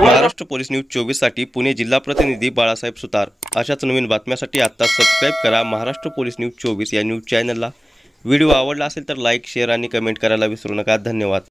Maharashtra police news 24 साठी पुणे जिल्हा प्रतिनिधी बाळासाहेब सुतार। अशाच नवीन बातम्यांसाठी आता सबस्क्राइब करा महाराष्ट्र पोलीस न्यूज 24 या न्यूज चॅनलला। व्हिडिओ आवडला असेल तर लाईक, शेअर आणि कमेंट करायला विसरू नका। धन्यवाद।